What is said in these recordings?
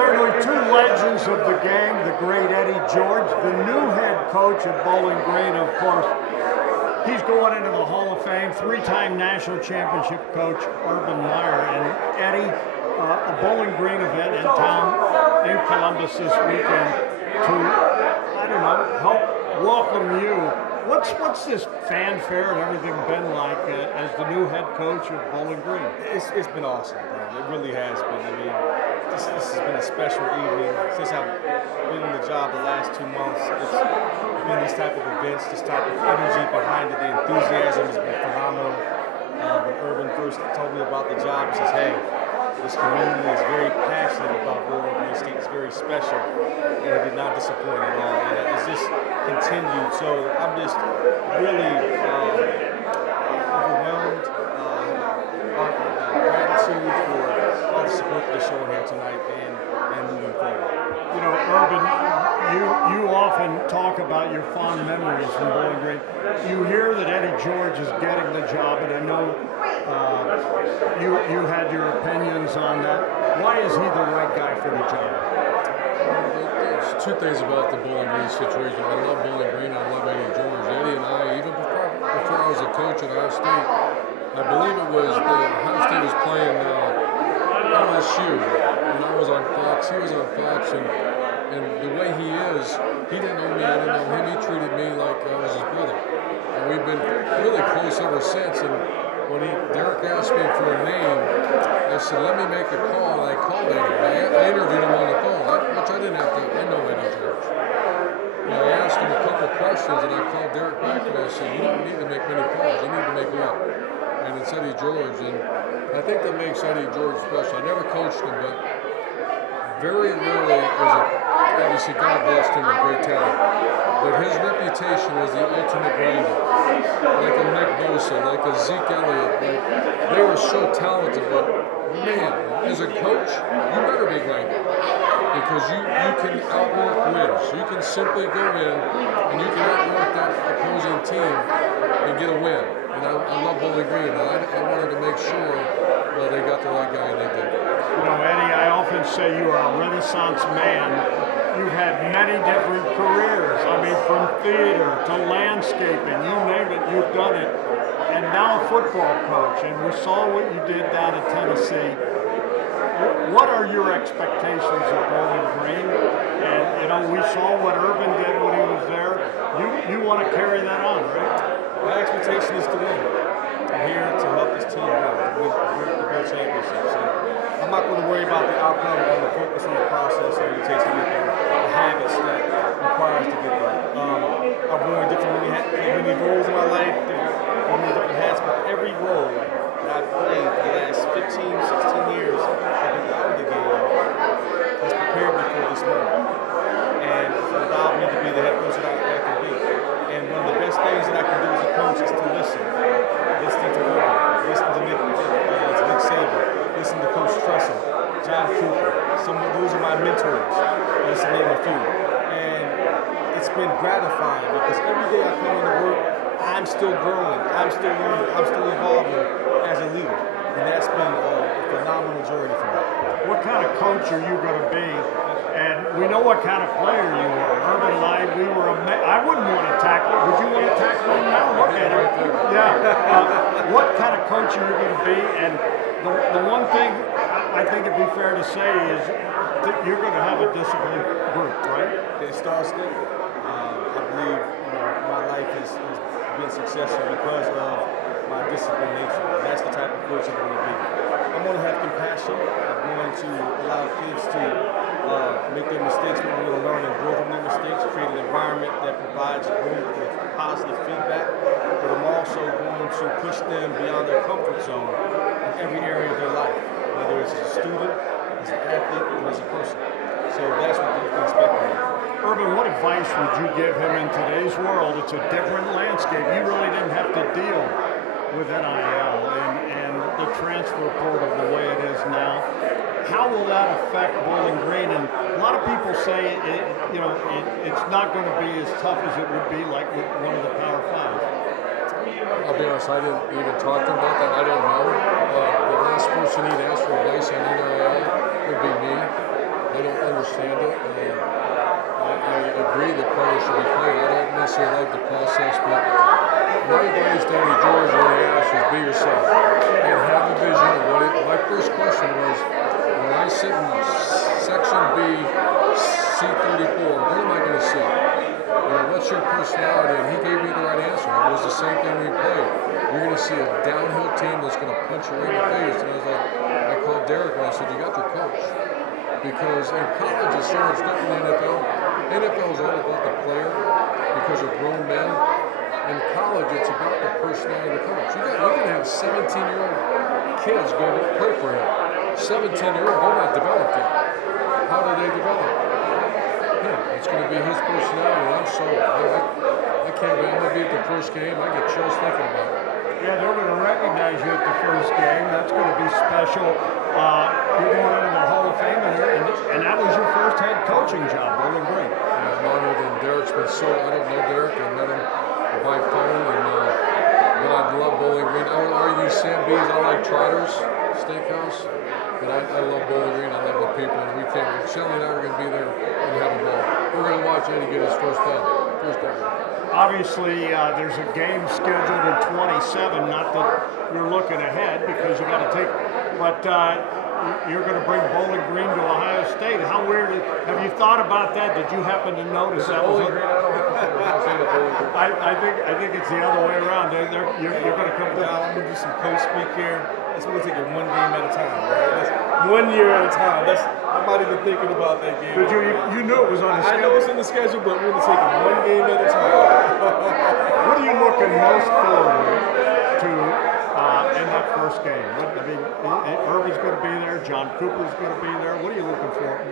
certainly two legends of the game, the great Eddie George, the new head coach at Bowling Green, of course. He's going into the Hall of Fame, three-time national championship coach, Urban Meyer. And Eddie, a Bowling Green event in town in Columbus this weekend to, I don't know, help welcome you. What's this fanfare and everything been like as the new head coach of Bowling Green? It's been awesome, bro. It really has been. I mean, this has been a special evening. Since I've been in the job the last 2 months, it's been these type of events, this type of energy behind it. The enthusiasm has been phenomenal. When Urban first told me about the job, he says, hey, this community is very passionate about Bowling Green State. It's very special, and it did not disappoint at all. And it's just continued. So I'm just really overwhelmed. Gratitude for all the support they're showing here tonight and moving forward. You know, Urban, you often talk about your fond memories from Bowling Green. You hear that Eddie George is getting the job, and I know you had your opinions on that. Why is he the right guy for the job? There's two things about the Bowling Green situation. I love Bowling Green. I love Eddie George. Eddie and I, even before I was a coach at Ohio State, I believe it was Ohio State was playing LSU, and I was on Fox. He was on Fox, and the way he is, he didn't know me. I didn't know him. He treated me like I was his brother, and we've been really close ever since. And when Derek asked me for a name, I said, let me make a call, and I called Eddie. I interviewed him on the phone, which I didn't have to. I know Eddie George. And I asked him a couple questions, and I called Derek back, and I said, you don't need to make many calls. You need to make one. And it's Eddie George, and I think that makes Eddie George special. I never coached him, but very rarely obviously God blessed him with great talent, but his reputation was the ultimate grinder. Like a Nick Bosa, like a Zeke Elliott, they were so talented, but man, as a coach, you better be grinding, because you can outwork wins. You can simply go in and you can outwork that opposing team and get a win. And I love Bowling Green, and I wanted to make sure they got the right guy, and they did. You know, Eddie, I often say you are a Renaissance man. You've had many different careers. I mean, from theater to landscaping, you name it, you've done it. And now a football coach, and we saw what you did down at Tennessee. What are your expectations of Bowling Green? And, you know, we saw what Urban did when he was there. You want to carry that on, right? My expectation is to win. I'm here to help this team win, to win championships. And I'm not going to worry about the outcome. I'm going to focus on the process and what it takes to get there, the habits that requires to get there. I've worn many roles in my life, many different hats, but every role that I've played for the last 15, 16 years I've been out of the game has prepared me for this moment. And it's allowed me to be the head coach that I can be. And one of the best things that I can do as a coach is to listen. Listening to Urban, listening to Nick Saban, listening to Coach Trusson, John Cooper. Those are my mentors, just to name a few. And it's been gratifying because every day I come into work, I'm still growing, I'm still learning, I'm still evolving as a leader. And that's been a phenomenal journey for me. What kind of coach are you going to be? And we know what kind of player you are. Urban and I wouldn't want to tackle him. Would you want to tackle him now? Look at him. Yeah. What kind of coach are you going to be? And the one thing I think it'd be fair to say is that you're going to have a disciplined group, right? It starts there. I believe my life has been successful because of my disciplined nature. That's the type of coach I'm going to be. I'm going to have compassion. I'm going to allow kids to make their mistakes, but we're going to learn and grow from their mistakes, create an environment that provides room for positive feedback, but I'm also going to push them beyond their comfort zone in every area of their life, whether it's as a student, as an athlete, or as a person. So that's what you can expect from me. Urban, what advice would you give him in today's world? It's a different landscape. You really didn't have to deal with NIL and the transfer portal the way it is now. How will that affect Bowling Green? And a lot of people say it's not going to be as tough as it would be like with one of the Power Fives. I'll be honest, I didn't even talk to him about that. I don't know. The last person he'd ask for advice on NIL would be me. I don't understand it. I agree that players should be played. I don't necessarily like the process, but my advice to Eddie George when he asked was be yourself and have a vision of what it. My first question was, when I sit in section B, C34, what am I going to see? What's your personality? And he gave me the right answer. It was the same thing we played. You're going to see a downhill team that's going to punch you right in the face. And I was like, I called Derek and I said, you got your coach. Because in college it's so much different than NFL. NFL is all about the player because they're grown men. In college, it's about the personality of the coach. You can have 17-year-old kids go play for him. 17-year-old, they're not developed yet. How do they develop? Yeah, it's going to be his personality. I'm sold. I can't wait. I'm going to be at the first game. I get chills thinking about it. Yeah, they're going to recognize you at the first game. That's going to be special. You're going into the Hall of Fame, and that was your first head coaching job. Bowling Green. Yeah, I'm honored, and Derek's been so. I don't know Derek. I met him by phone, but I love Bowling Green. I would argue Sam B's. I like Trotter's Steakhouse, but I love Bowling Green. I love the people, and we can't. Shelly and I are going to be there and have a ball. We're going to watch Eddie get his first down. Obviously, there's a game scheduled in 27. Not that you're looking ahead because you got to take, but you're going to bring Bowling Green to Ohio State. How weird? Have you thought about that? Did you happen to notice that? I think it's the other way around. You're going to come down. I'm going to do some coach speak here. That's what we're taking one game at a time, right? That's 1 year at a time. I'm not even thinking about that game. But you knew it was on the schedule. I know it's in the schedule, but we're going to take it one game at a time. What are you looking most forward to in that first game? Urban's going to be there. John Cooper's going to be there. What are you looking for? I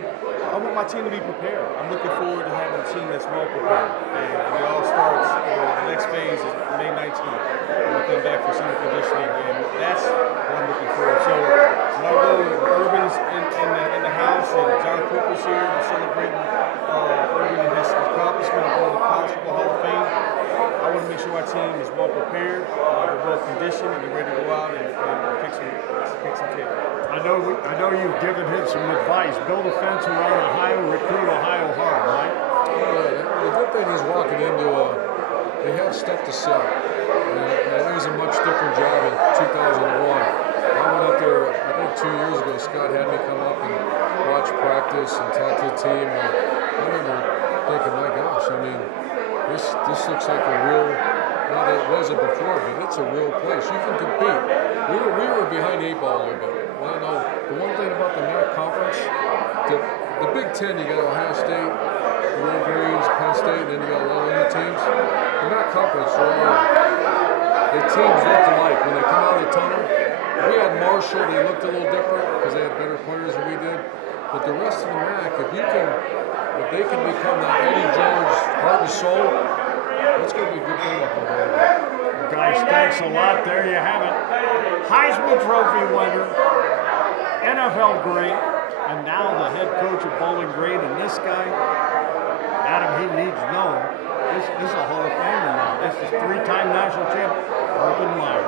want my team to be prepared. I'm looking forward to having a team that's well prepared. And it all starts, the next phase is May 19th. We'll come back for summer conditioning, and that's what I'm looking forward to. So when I go, Urban's in the house, and John Cooper's here. We're celebrating Urban and his accomplishment of going to the College Football Hall of Fame. I want to make sure our team is well prepared, they're well conditioned, and they're ready to go out and kick some tape. I know you've given him some advice. Build a fence around Ohio, recruit Ohio hard, right? The good thing is walking into they have stuff to sell. And it was a much different job in 2001. I went up there, I think 2 years ago, Scott had me come up and watch practice and talk to the team. And I remember thinking, my gosh, I mean, this looks like a real, not that it wasn't before, but it's a real place. You can compete. We were behind the 8 ball a little bit. Well, I know the one thing about the MAC conference, the Big Ten, you got Ohio State, the Wolverines, Penn State, and then you got a lot of other teams. The MAC conference, the teams looked alike when they come out of the tunnel. We had Marshall, they looked a little different because they had better players than we did. But the rest of the MAC, if they can become that Eddie George heart and soul, that's going to be a good thing up there. Guys, thanks a lot. There you have it. Heisman Trophy winner, NFL great, and now the head coach of Bowling Green. And this guy, Adam, he needs known. This is a Hall of Famer now. This is 3-time national champion, Urban Meyer.